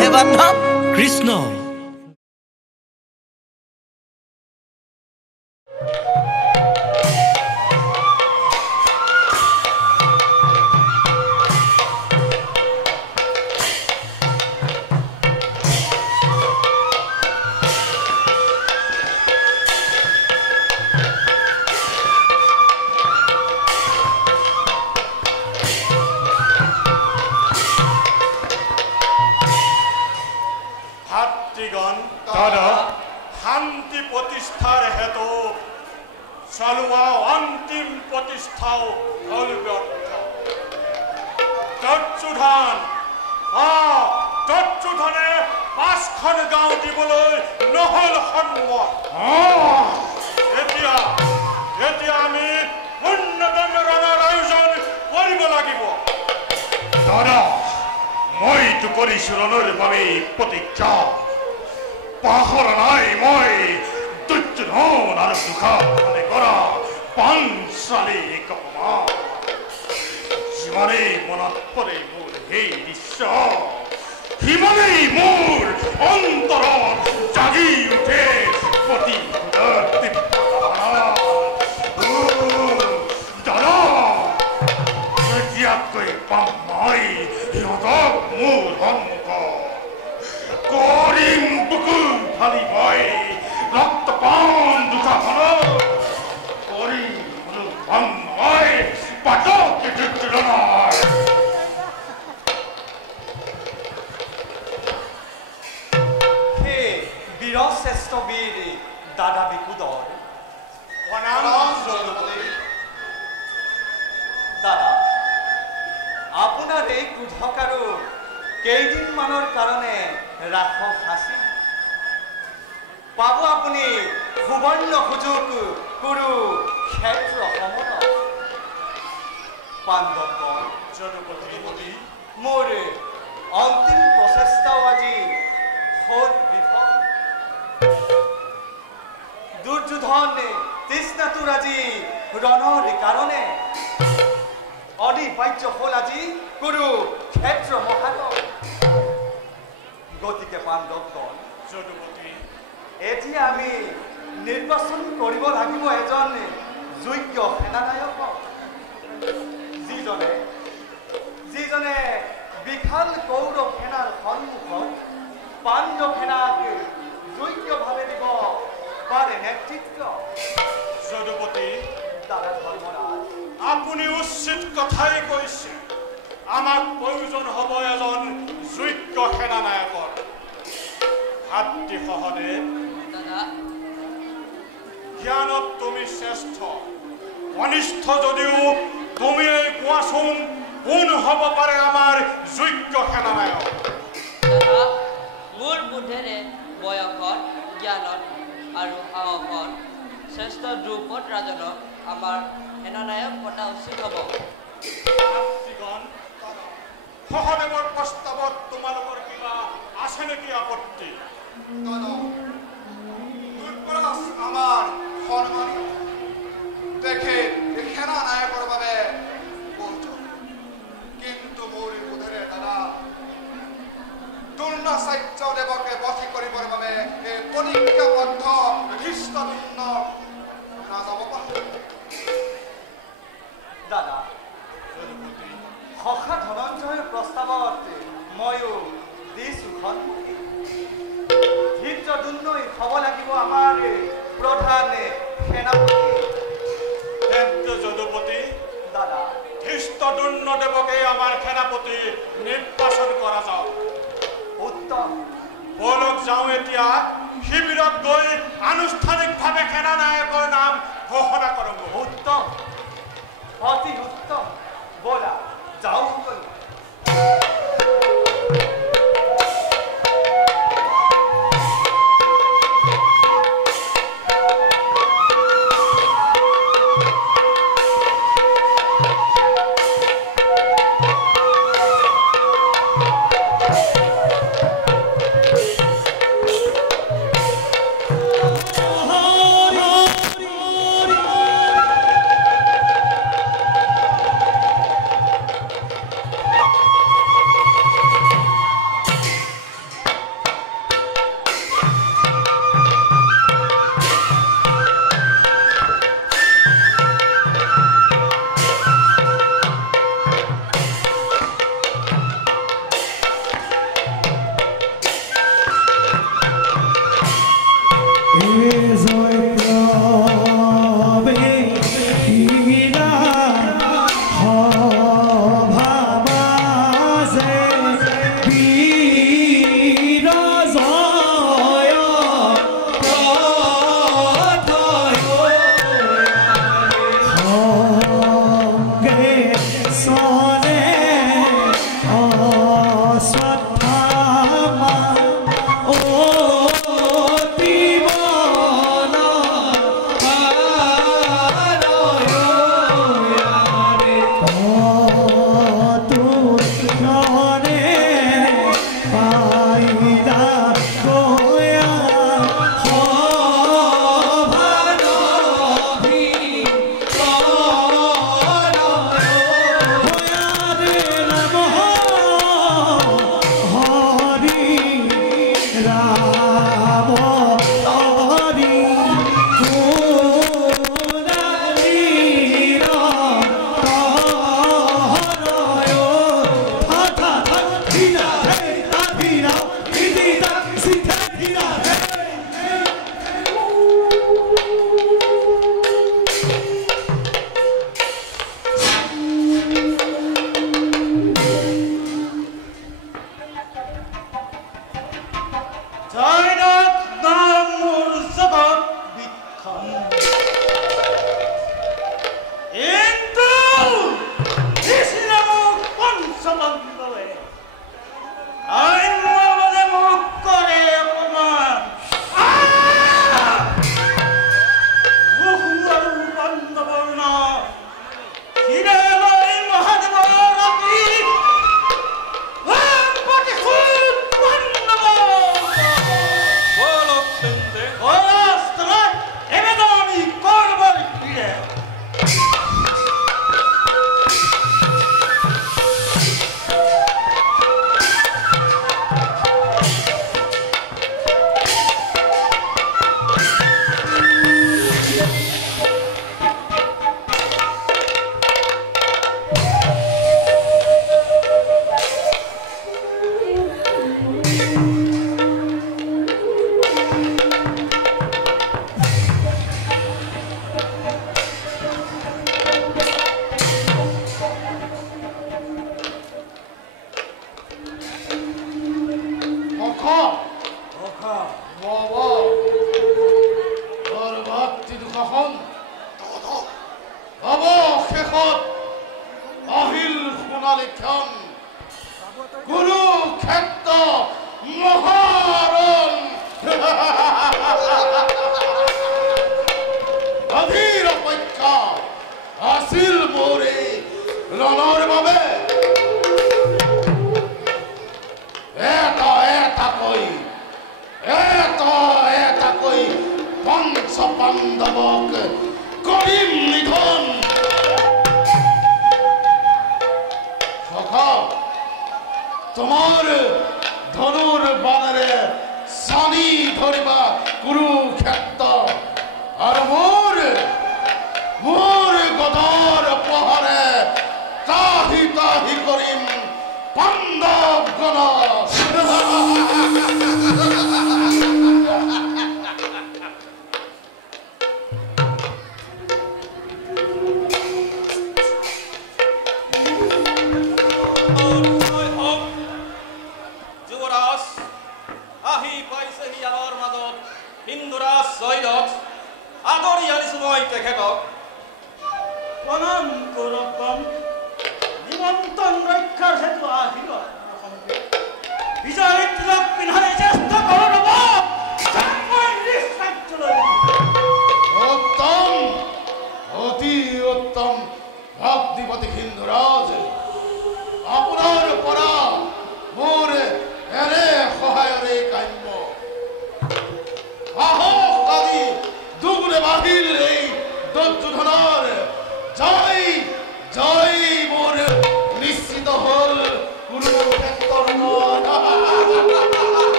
হেবাৰ নাম কৃষ্ণ।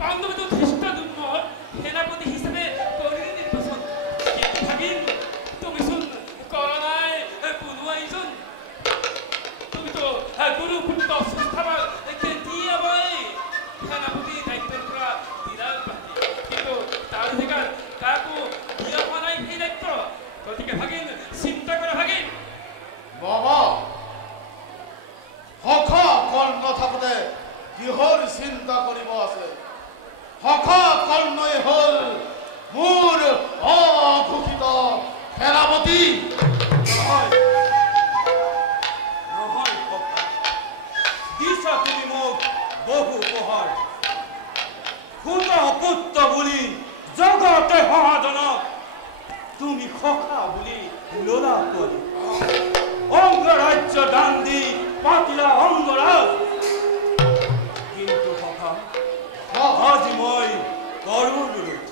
বান্ধবী তো ধৃষ্ট দুৰ্বল সেনাপতি হিসেবে কৰিয়ে নিৰ্বাচন কাকু বিয়া হোৱা নাই সেই দায়িত্ব গতিকে ভাগিন চিন্তা কৰে ভাগিন বাবা সখা কৰ্ণ থাকোঁতে কিহৰ চিন্তা কৰিব আছে সখা কৰ্ণই হ'ল মোৰ অঘোষিত সেনাপতি নহয় সখা দিছা তুমি মোক বহু উপহাৰ সুত পুত্ৰ বুলি জগতে সহাজনক তুমি সখা বুলি ললা কৰি অংগৰাজ্য দান দি পাতিলা অংগৰাজ কিন্তু সখা আজি মই কৰো বিৰোধ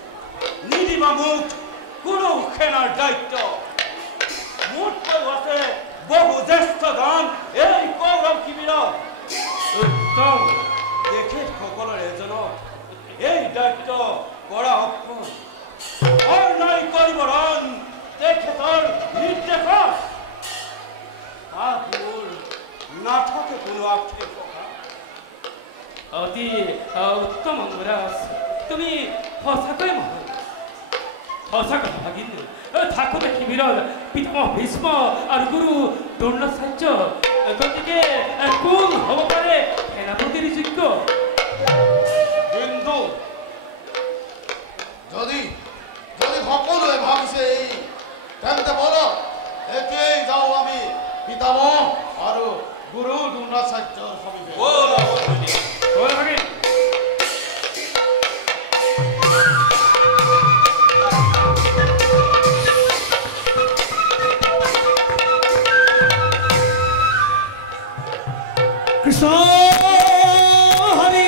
নিদিবা মোক কোনো সেনাৰ দায়িত্ব মোৰ আছে বহু জ্যেষ্ঠ দান এই কৌৰৱ শিবিৰত উত্তম তেখেতসকলৰ এজনক এই দায়িত্ব কৰা অক্ষম অন্যায় কৰিবৰণ তেখেতৰ নিৰ্দেশত তাত মোৰ নাথাকে কোনো আক্ষেপ অতি উত্তম অংগৰাজ তুমি সঁচাকৈ মহান সঁচা কথা ভাগিন থাকোঁতে শিবিৰত পিতামহ ভীষ্ম আৰু গুৰু দ্ৰোণাচাৰ্য গতিকে কোন হ'ব পাৰে সেনাপতিৰ যোগ্য কিন্তু যদি সকলোৱে ভাবিছে তেন্তে বলক এতিয়াই যাওঁ আমি পিতামহ আৰু গুৰু দ্ৰোণাচাৰ্যৰ সমীপে ভাগিন কৃষ্ণ হৰি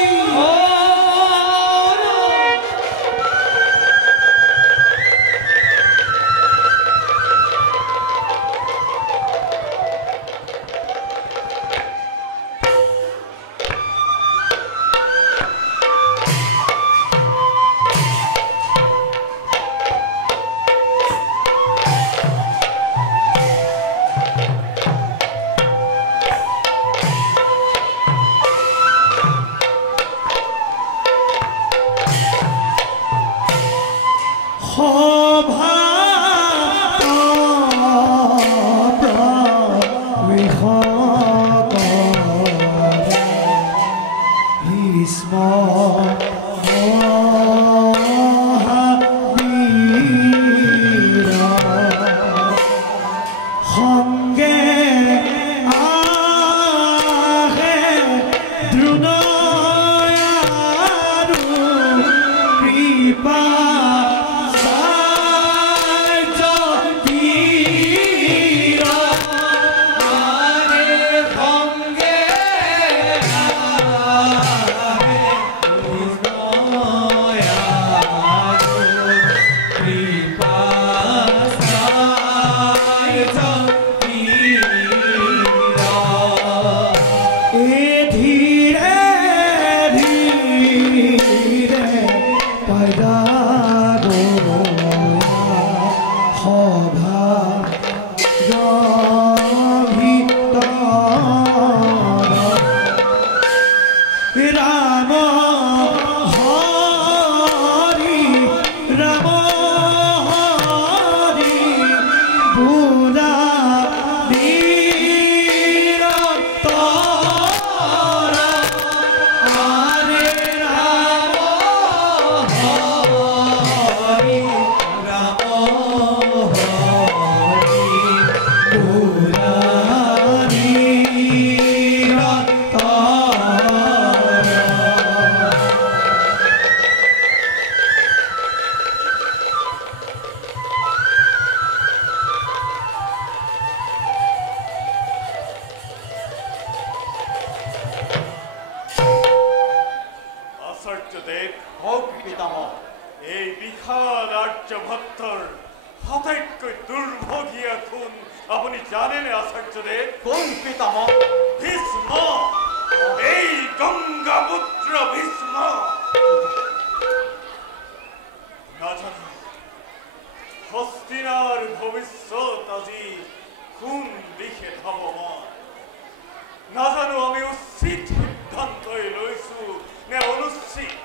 নাজানো আমি উচিত সিদ্ধান্ত লৈছো নে অনুচিত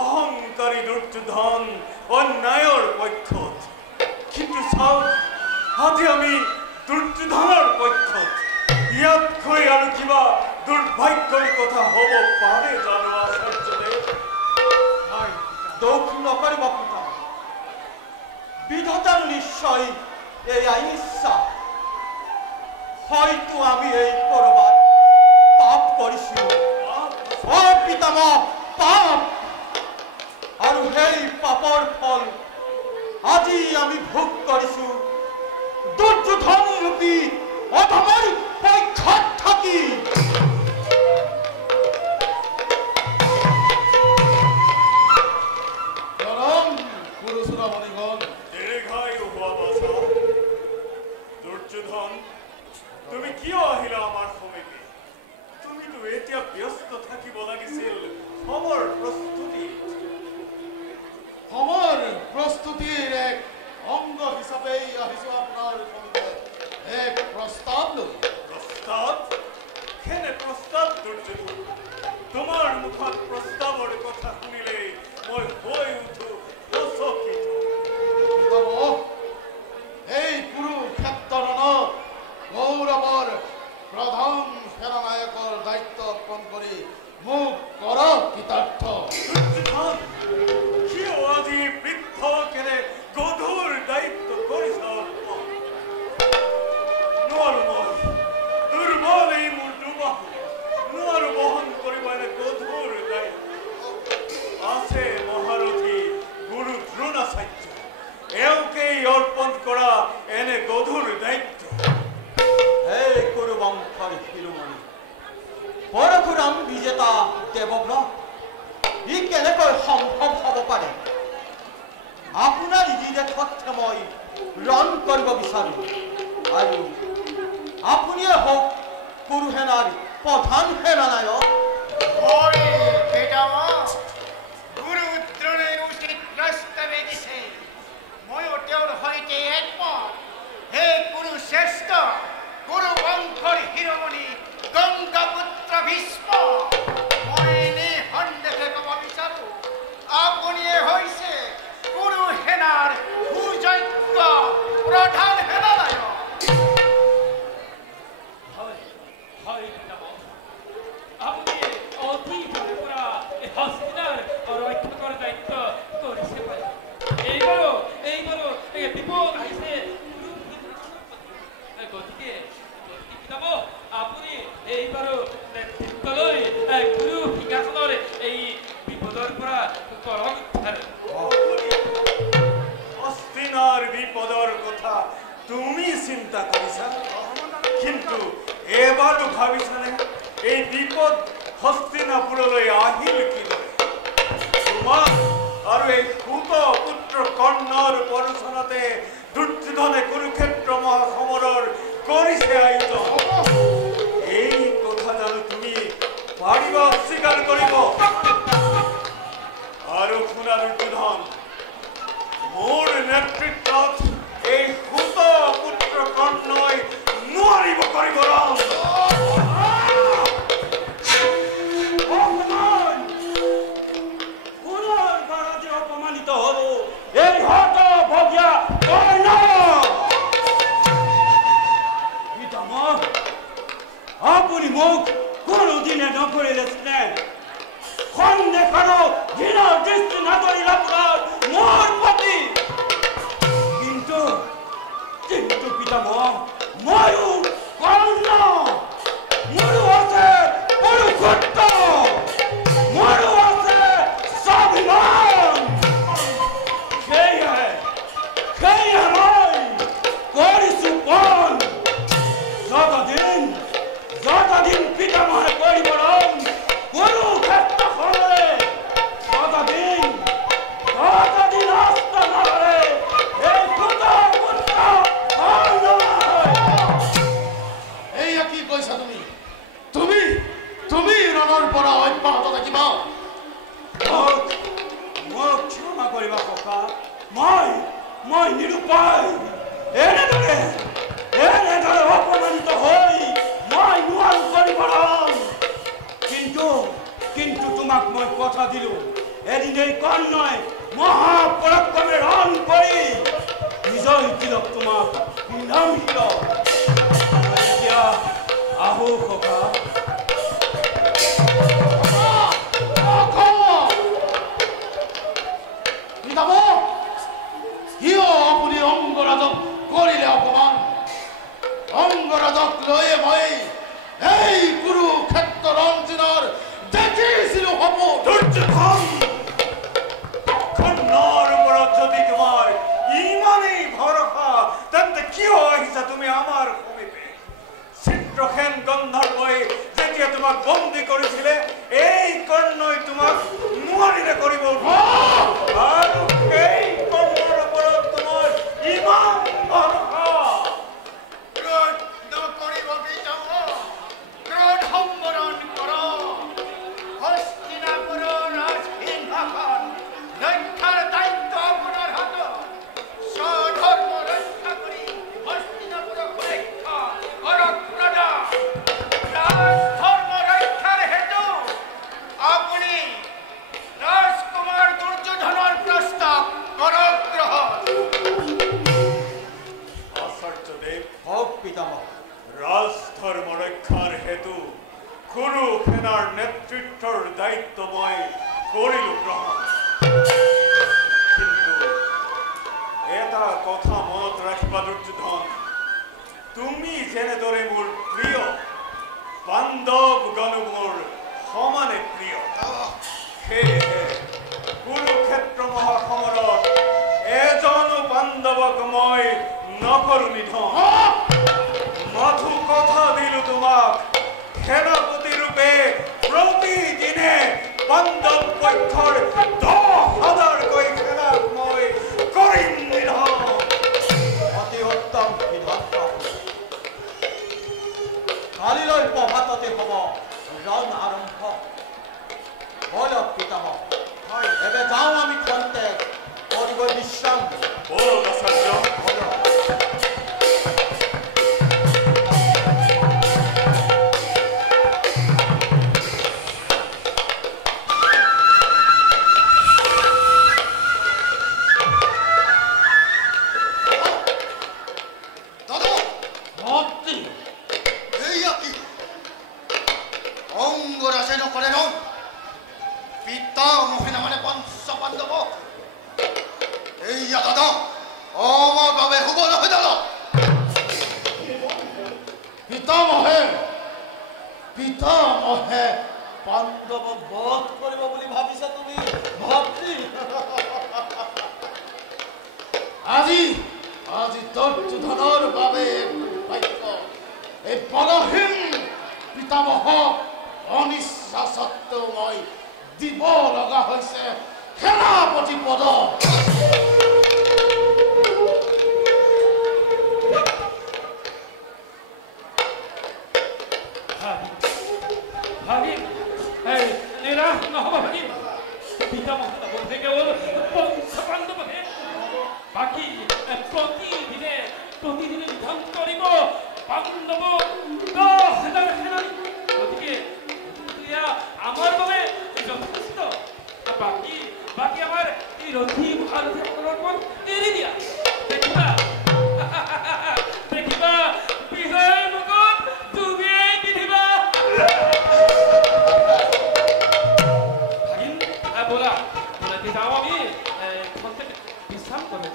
অহংকাৰী দুৰ্যোধন আমি দুৰ্যোধনৰ পক্ষত ইয়াতকৈ আৰু কিবা দুৰ্ভাগ্যৰ কথা হ'ব পাৰে জানো আচাৰ্যদেৱ দুখ নকৰিব পিতা বিধাতাৰ নিশ্চয় এয়াই ইচ্ছা হয়তো আমি এই কৰবাত পাপ কৰিছো পিতামহ পাপ আৰু সেই পাপৰ ফল আজি আমি ভোগ কৰিছো দুৰ্যোধন ৰূপী অধমৰ পক্ষত থাকি দীৰ্ঘায়ু হোৱা বাছা দুৰ্যোধন তুমি কিয় আহিলা আমাৰ সমীপে তুমিতো এতিয়া ব্যস্ত থাকিব লাগিছিল সমর প্রস্তুতির এক অঙ্গ হিসাবে আহিছো আপনার সমিতি এক প্রস্তাব লই প্রস্তাব কেনে প্রস্তাব দুর্যোধন তোমার মুখত প্রস্তাবর কথা শুনিলে মই হয়ে উঠো অচকিত এই কুরুক্ষেত্র রণত গৌরবর প্রধান সেনানায়কর দায়িত্ব অর্পণ করে মুখ কর কৃতার্থ দুর্যোধন কিয় আজি বৃদ্ধ কেনে গধুর দায়িত্ব করিস নোৱাৰো মই দুৰ্বল এই মোৰ দুবাহু নোৱাৰো বহন কৰিব এনে গধুৰ দায়িত্ব আছে মহাৰথী গুৰু দ্ৰোণাচাৰ্য এওঁকেই অৰ্পণ কৰা এনে গধুৰ দায়িত্ব এই কুৰুবংশৰ শিৰোমণি পৰশুৰাম বিজেতা দেৱব্ৰত ই কেনেকৈ সম্ভৱ হ'ব পাৰে আপোনাৰ যি দেশত মই ৰণ কৰিব বিচাৰো আৰু আপুনিয়ে হওক কুৰু সেনাৰ প্ৰধান সেনানায়ক হয় পিতামহ গুৰু দ্ৰোণে উচিত প্ৰস্তাৱে দিছে ময়ো তেওঁৰ সৈতে একমত হে কুৰু শ্ৰেষ্ঠ কুৰু বংশৰ শিৰোমণি গংগাপুত্ৰ ভীষ্ম মই নিঃসন্দেহে ক'ব বিচাৰো আপুনিয়ে হৈছে কুৰু সেনাৰ সুযোগ্য প্ৰধান সেনানায়ক আপনি অতি ভাবে করা হস্তিনার রক্ষা করার দায়িত্ব করেছে পারে এইবারও বিপদ আইছে গতিকে পিতাম আপনি এইবারও নেতৃত্ব লৈ গুরু সিংহাসনের এই বিপদৰ পৰা কৰক উদ্ধাৰ হস্তিনাৰ বিপদৰ কথা তুমি চিন্তা কৰিছা কিন্তু এবাৰো ভাবিছানে এই বিপদ হস্তিনাপুৰলৈ আহিল কিদৰে তোমাৰ আৰু এই সুত পুত্ৰ কৰ্ণৰ পৰচনতে দুৰ্যোধনে কুৰুক্ষেত্ৰ মহাসমৰৰ কৰিছে আয়োজন এই কথা জানো তুমি পাৰিবা অস্বীকাৰ কৰিব আৰু শুনা দুৰ্যোধন মোৰ নেতৃত্বত এই সুত পুত্ৰ কৰ্ণই নোৱাৰিব কৰিব অপমানিত হব এই হত ভগিয়া কৰ্ণ পিতামহ আপুনি মোক কোনোদিনে নকৰিলেছিলে সন্দেহৰ ঘৃণাৰ দৃষ্টি নাটৰিল আপোনাৰ মোৰ প্ৰতি কিন্তু পিতামহ ময়ো কৰ্ণ মোৰো আছে পুৰুষত্ব মোৰো আছে স্বাভিমান সেয়ে মই কৰিছো পণ যতদিন পিতামহে কৰিব ৰং কুৰুক্ষেত্ৰখনলৈ ততদিন অস্ত নধৰে এই পুত্ৰ এইয়া কি কৈছা তুমি ৰণৰ পৰা অব্যাহত থাকিবা মোক ক্ষমা কৰিবা ককা মই নিৰুপায় এনেদৰে অপমানিত হৈ মই নোৱাৰো কৰিব কিন্তু তোমাক মই কথা দিলো এদিন এই কৰ্ণই মহাপৰাক্ৰমে ৰণ কৰি নিজৰ তিলক তোমাক পিন্ধাম কিয় আপুনি অংগৰাজক কৰিলে অপমান অংগৰাজক লৈয়ে মই এই কুৰুক্ষেত্ৰ ৰঞ্জনৰ দেখিছিলো সপোন দুৰ্যোধন কৰ্ণৰ ওপৰত যদি তোমাৰ ইমানেই ভৰসা তেন্তে কিয় আহিছা তুমি আমাৰ সমীপে চিত্ৰসেন গন্ধৰ্বই যেতিয়া তোমাক বন্দী কৰিছিলে এই কৰ্ণই তোমাক নোৱাৰিলে কৰিব আৰু এই কৰ্ণৰ ওপৰত তোমাৰ ইমান ভৰসা ক্ৰোধ নকৰিব পিতামহ ক্ৰোধ সম্বৰণ কৰ হস্তিনাপুৰৰ ৰাজসিংহাসন ৰক্ষাৰ দায়িত্ব আপোনাৰ হাতত স্বধৰ্ম ৰক্ষা কৰি হস্তিনাপুৰক সুৰক্ষা কৰক ৰজা ৰাজধৰ্ম ৰক্ষাৰ হেতু আপুনি ৰাজকুমাৰ দুৰ্যোধনৰ প্ৰস্তাৱ কৰক গ্ৰহণ আচাৰ্যদেৱ হওক পিতামহ ৰাজধৰ্ম ৰক্ষাৰ হেতু কুৰু সেনাৰ নেতৃত্বৰ দায়িত্ব মই কৰিলো গ্ৰহণ কিন্তু এটা কথা মনত ৰাখিবা দুৰ্যোধন তুমি যেনেদৰে মোৰ প্ৰিয় বান্ধৱগণো মোৰ সমানে প্ৰিয় সেয়েহে কুৰুক্ষেত্ৰ মহাসমৰত এজনো বান্ধৱক মই নকৰো নিধন মাথো কথা দিলো তোমাক সেনাপতি ৰূপে প্ৰতিদিনে বান্ধৱ পক্ষৰ 10,000কৈ সেনাক মই কৰিম নিধন অতি উত্তম সিদ্ধান্ত কালিলৈ প্ৰভাততে হ'ব ৰণ আৰম্ভ বলক পিতামহ এবে যাওঁ আমি খন্তেক কৰিব বিশ্ৰাম বলক আচাৰ্য বলক দাদা ভক্তি এইয়া কি অংগৰাজে নকৰে ন পিতামহে মানে পঞ্চ পাণ্ডৱ এইয়া দাদা আমাৰ বাবে শুভ নহয় দাদা পিতামহে পাণ্ডৱ বধ কৰিব বুলি ভাবিছা তুমি ভক্তি আজি দুৰ্যোধনৰ বাবে বাক্য এই বলহীন পিতামহক অনিচ্ছা সত্ত্বেও মই দিব লগা হৈছে সেনাপতি পদ ভাগিন এই নিরাশ নহব ভাগিন পিতামহ বলতে কেবল পঞ্চপাণ্ডৱ হে বাকি প্ৰতিদিনে নিধন কৰিব পাণ্ডৱ 10,000 সেনানী গতিকে আমাৰ বাবে যথেষ্ট বাকি আমাৰ এই ৰথী মহাৰথীসকলৰ মন এৰি দিয়া দেখিবা বিজয় মুকুট তুমিয়েই পিন্ধিবা ভাগিন বলা যাওঁ আমি বিশ্ৰাম কৰিম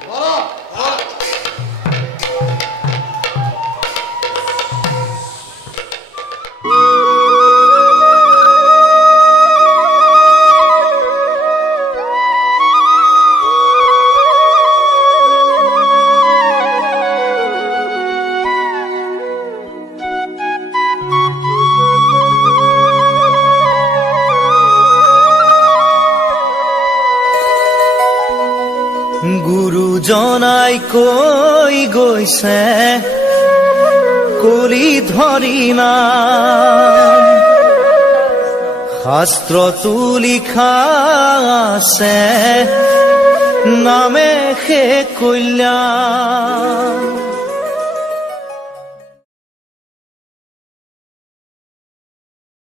গুৰুজনাই কৈ গৈছে কলি ধৰি নাম শাস্ত্ৰতো লিখা আছে নামে সে কল্যাণ